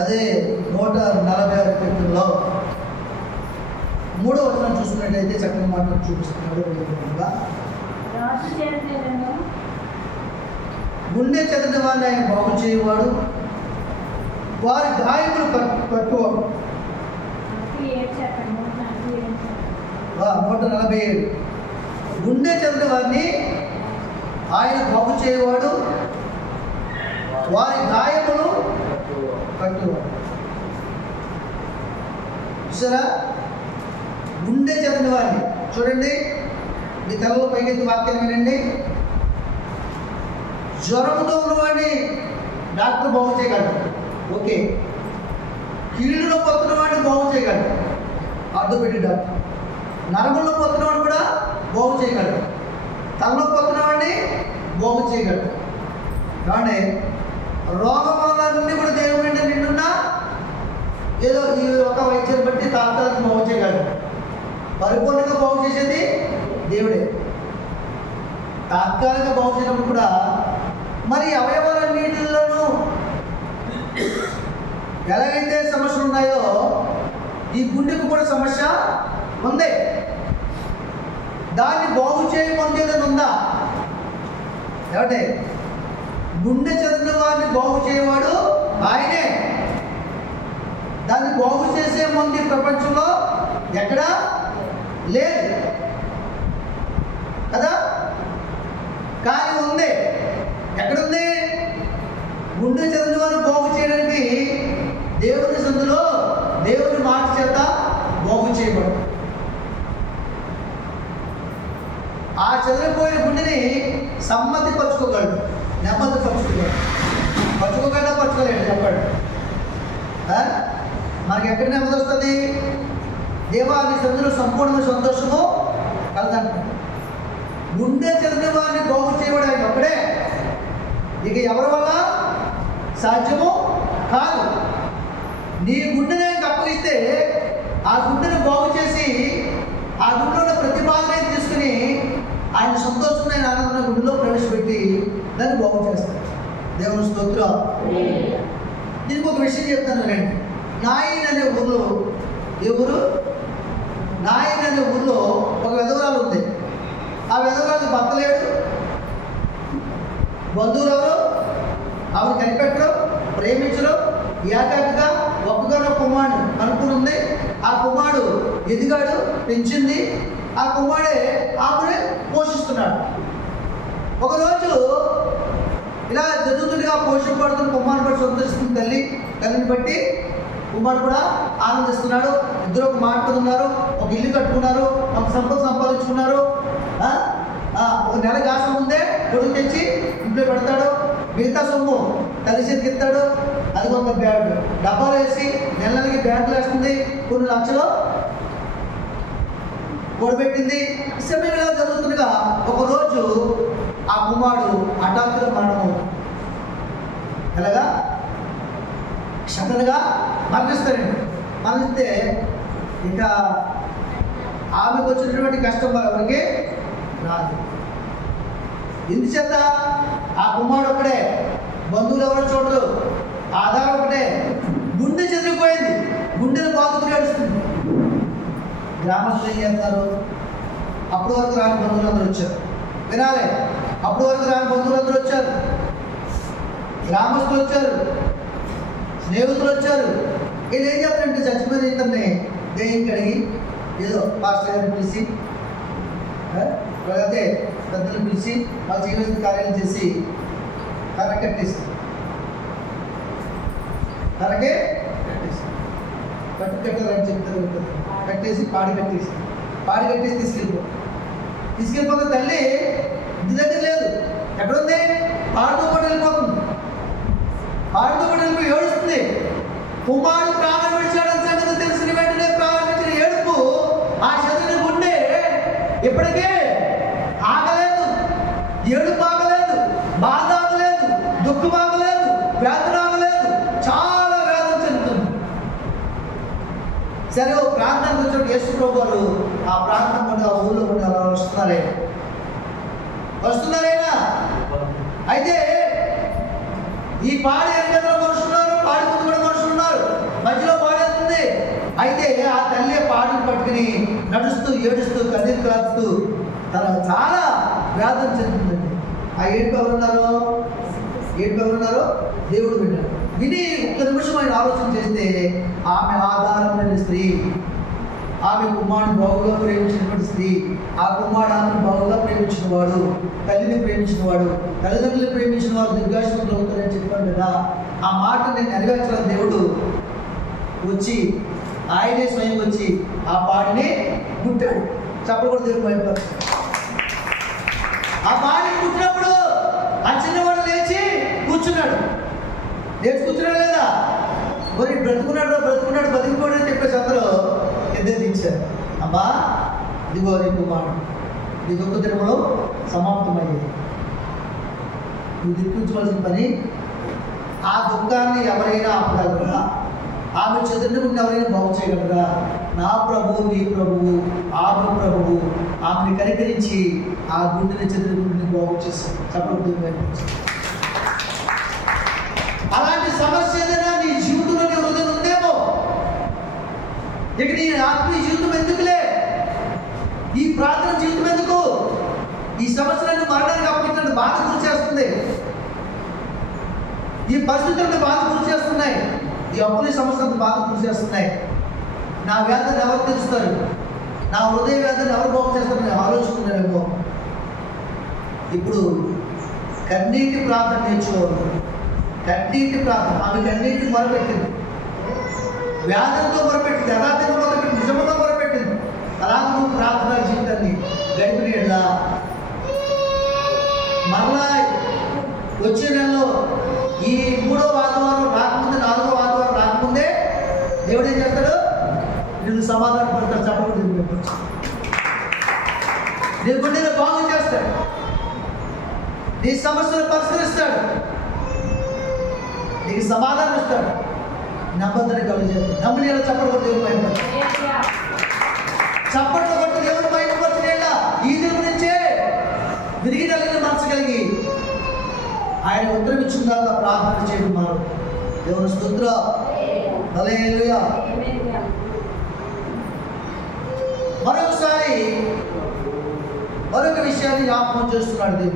అదే 146 కీర్తనలో 3వ వచనం చూసుకున్నట్టయితే చక్కని మాటలు చూపిస్తున్నాడు. గుండె చెదరిన వారిని ఆయన బాగు చేయవాడు, వారి గాయములు కట్టువాడు. 147 గుండె చెదరిన వారిని ఆయన బాగు చేయవాడు, వారి గాయములు కట్టువాడు. చూసారా, గుండె చెదరిన వారిని చూడండి. మీ తలలో పైకెత్తి వాక్యం వినండి. జ్వరంతో ఉన్నవాడిని డాక్టర్ బాగు చేయగలడు, ఓకే. కీళ్ళలో పొత్తున్నవాడిని బాగు చేయగలడు ఆర్థోపెడిక్ డాక్టర్. నరముల్లో పొత్తున్నవాడు కూడా బాగు చేయగలడు, తలలో పొత్తున్నవాడిని బాగు చేయగలడు. కానీ రోగమాలన్నీ కూడా దేవుడి నుండి నిండున్నా ఏదో ఈ ఒక వైద్యం బట్టి తాత్కాలిక బాగు చేయగలడు. పరిపూర్ణంగా బాగు చేసేది దేవుడే. తాత్కాలిక బాగు చేయడం కూడా మరి అవయవాలన్నిటిలోనూ ఎలాగైతే సమస్యలు ఉన్నాయో ఈ గుండెకు కూడా సమస్య ఉంది. దాన్ని బాగు చేయమందేదని ఉందా? ఏమంటే గుండె చెందిన వారిని బాగు చేయవాడు ఆయనే. దాన్ని బాగు చేసే మంది ప్రపంచంలో ఎక్కడా లేదు కదా. కానీ ఉంది. ఎక్కడుంది? గుండె చెందిన వారిని బాగు చేయడానికి దేవుని సందులో దేవుని మాట చేత బాగు చేయబడు. ఆ చెదిరిపోయిన గుండెని సమ్మతి పరుచుకోగలడు, నెమ్మది పరుచుకోగలడు. పరుచుకోగలడా పరుచుకోలేడు చెప్పాడు. మనకి ఎక్కడ నెమ్మది వస్తుంది? దేవాన్ని సందులో సంపూర్ణమైన సంతోషము కలదంటాడు. గుండె చెందిన వారిని బాగు చేయబడి ఆయన ఒక్కడే. ఇక ఎవరి వల్ల సాధ్యము కాదు. నీ గుండెని ఆయనకు అప్పగిస్తే ఆ గుండెని బాగు చేసి ఆ గుండెలో ప్రతి బాధని తీసుకుని ఆయన సంతోషమైన ఆనందమైన గుండెలో ప్రవేశపెట్టి దాన్ని బాగు చేస్తాడు. దేవుని స్తోత్రం. దీనికి ఒక విషయం చెప్తాను రండి. నాయన్ అనే ఊళ్ళో, ఏ ఊరు? నాయన్ అనే ఊళ్ళో ఒక విధవరాలు ఉంది. ఆ విధవరాలు భర్త లేడు, బంధువులు ఎవరు ఆవిడ కనిపెట్టరు, ప్రేమించరు. ఏకాకిగా ఒక్కగానో కుమారుడు అనుకుని ఉంది. ఆ కుమారుడు ఎదిగాడు, పెంచింది. ఆ కుమారుడే ఆమెను పోషిస్తున్నాడు. ఒకరోజు ఇలా జరుగుతుండగా పోషింపబడుతున్న కుమారుడు బట్టి సంతోషిస్తుంది తల్లిని బట్టి. కుమారుడు కూడా ఆనందిస్తున్నాడు. ఇద్దరు ఒక మాట ఉన్నారు, ఒక ఇల్లు కట్టుకున్నారు, ఒక సంపద సంపాదించుకున్నారు. ఒక నెల కాసం ముందే కొడుకు తెచ్చి ఇంట్లో పెడతాడు. మిగతా సొమ్ము తల్లి చేతికి ఇస్తాడు. అది కొంత డబ్బాలు వేసి నెలకి బ్యాంకులు వేస్తుంది. కొన్ని లక్షలు కూడబెట్టింది. సమయంలో జరుగుతుండగా ఒకరోజు ఆ కుమారుడు హఠాత్తుగా మరణం. ఎలాగా? సడన్గా మరణిస్తాడండి. మరణిస్తే ఇక ఆమెకు వచ్చినటువంటి కష్టం ఎవరికి రాదు. ఎందుచేత ఆ కుమారుడు ఒకడే, బంధువులు ఎవరు చూడరు, ఆధారం ఒకటే. గుండె చెదిరిపోయింది, గుండెను బాదుకుని ఏడుస్తుంది. గ్రామస్తులు ఏం చేస్తారు? అప్పటి వరకు రాని బంధువులందరూ వచ్చారు. వినాలి, అప్పటి వరకు రాని బంధువులందరూ వచ్చారు, గ్రామస్తులు వచ్చారు, స్నేహితులు వచ్చారు. వీళ్ళు ఏం చేస్తారంటే చచ్చిపోయిన ఇతన్ని దేనికి అడిగి ఏదో పాస్టర్ గారిని పిలిచి లేకపోతే పెద్దలు పిలిచి వాళ్ళు చేయవలసిన కార్యాలు చేసి కర్ర కట్టేస్తారు. కర్రకే కట్టారని చెప్తారు. కట్టేసి పాడి కట్టేసి తీసుకెళ్ళిపోతే తల్లి ఇంటి దగ్గర లేదు. ఎక్కడుంది? పాడుతో పాటు వెళ్ళిపోతుంది. పాడుతో పాటు వెళ్ళిపోయి ఏడుస్తుంది. కుమారుడు ప్రాణం విడిచాడని సంగతి తెలిసిన వెంటనే ప్రారంభించిన ఏడుపు ఆ చదివిన గుండె ఇప్పటికే ఆగలేదు. ఏడుపు ఆగలేదు, బాధ ఆగలేదు, దుఃఖం ఆగలేదు, వేదన ఆగలేదు. చాలా వేదన చెందుతుంది. సరే, ఓ ప్రాంతానికి వచ్చిన యేసు ప్రభు గారు ఆ ప్రాంతం కూడా ఆ ఊళ్ళో కూడా అలా వస్తున్నారైనా. అయితే ఈ పాడి ఎనగదలో మనుషులు ఉన్నారు, పాడి ముందు కూడా మనుషులు ఉన్నారు. పట్టుకుని నడుస్తూ ఏడుస్తూ కన్నీరు కారుస్తూ తన చాలా వేదన చెందుతుందండి. ఆ ఏడుపు ఎవరున్నారో దేవుడు విన్నాడు. విని ఒక్క నిమిషం ఆయన ఆలోచన చేస్తే ఆమె ఆధారమైన స్త్రీ, ఆమె కుమారుడు బాగుగా ప్రేమించినటువంటి స్త్రీ, ఆ కుమారుడు ఆమెను బాగుగా ప్రేమించిన వాడు, తల్లిని ప్రేమించిన వాడు, తల్లిదండ్రులు ప్రేమించిన వాడు దుర్గాశంతో అవుతారని చెప్పాను కదా. ఆ మాట నేను నెరవేర్చాలని దేవుడు వచ్చి ఆయనే స్వయం వచ్చి ఆ పాడిని ముట్టాడు. చెప్పకూడదు దేవుడు బయటపడు. ఆ పాడిని ముట్టినప్పుడు ఆ చిన్నవాడు లేచి కూర్చున్నాడు. లేచి కూర్చున్నాడు లేదా? మరి బ్రతుకున్నాడు బతికిపోయాడు అని చెప్పేసి అందరూ ఎద్దే దించారు. అమ్మా ఇదిగో నీ కుమారుడు, నీ దుఃఖ దినములో సమాప్తమయ్యేది. నువ్వు దిక్కించవలసిన పని, ఆ దుఃఖాన్ని ఎవరైనా ఆపగలరా? ఆమె చెదరిన గుండె ఎవరైనా బాగు చేయగలరా? నా ప్రభువు, నీ ప్రభువు, ఆమె ప్రభువు ఆమెను కనికరించి ఆ గుండెని చెదరిన గుండెని బాగు చేశారు. చెప్పడం అలాంటి సమస్య ఏదైనా నీ జీవితంలో నీ హృదయం ఉందేమో, ఇక నీ ఆత్మీయ జీవితం ఎందుకులే, ఈ ప్రార్థన జీవితం ఎందుకు, ఈ సమస్యలను మరణానికి అప్పగించిన బాధ గురి చేస్తుంది, ఈ పరిస్థితులను బాధ గురి చేస్తున్నాయి, ఈ అప్పుల సమస్యలను బాధ గురి చేస్తున్నాయి. నా వేదన ఎవరు తెలుస్తారు, నా హృదయ వేదన ఎవరు బాగు చేస్తారని ఆలోచిస్తున్నారేమో. ఇప్పుడు కన్నీటి ప్రార్థన నేర్చుకోవాలి. కన్నీటి ప్రార్థన, ఆమె కన్నీటి మొరపెట్టింది, వ్యాధంతో మొరపెట్టింది, యథార్థంగా మొరపెట్టింది, నిజంగా మొరపెట్టింది. అలాగే నువ్వు ప్రార్థన జీవితాన్ని గడిపినేలా మరలా వచ్చే నెలలో ఈ 3వ ఆదివారం రాకముందే, 4వ ఆదివారం రాకముందే దేవుడు ఏం చేస్తాడు? నేను సమాధాన పడతాడు. చెప్పకూడదు, నీ గుండెని బాగు చేస్తాడు, నీ సమస్యను పరిష్కరిస్తాడు, నీకు సమాధానం ఇస్తాడు. నమ్మద్దని కలిగేది నమ్మని ఎలా చప్పట్లు దేవుడు బయటపడతాడు. చప్పట్లు కొట్టి దేవుడు బయటపడుతున్నా ఈ దేవుడి నుంచే విరిగి కలిగిన మనసు కలిగి ఆయన ఉత్తరం ఇచ్చిందా ప్రార్థన చేయడం మారు. దేవుని స్తోత్రం. హల్లెలూయా. మరొక విషయాన్ని జ్ఞాపకం చేస్తున్నాడు దేవుడు.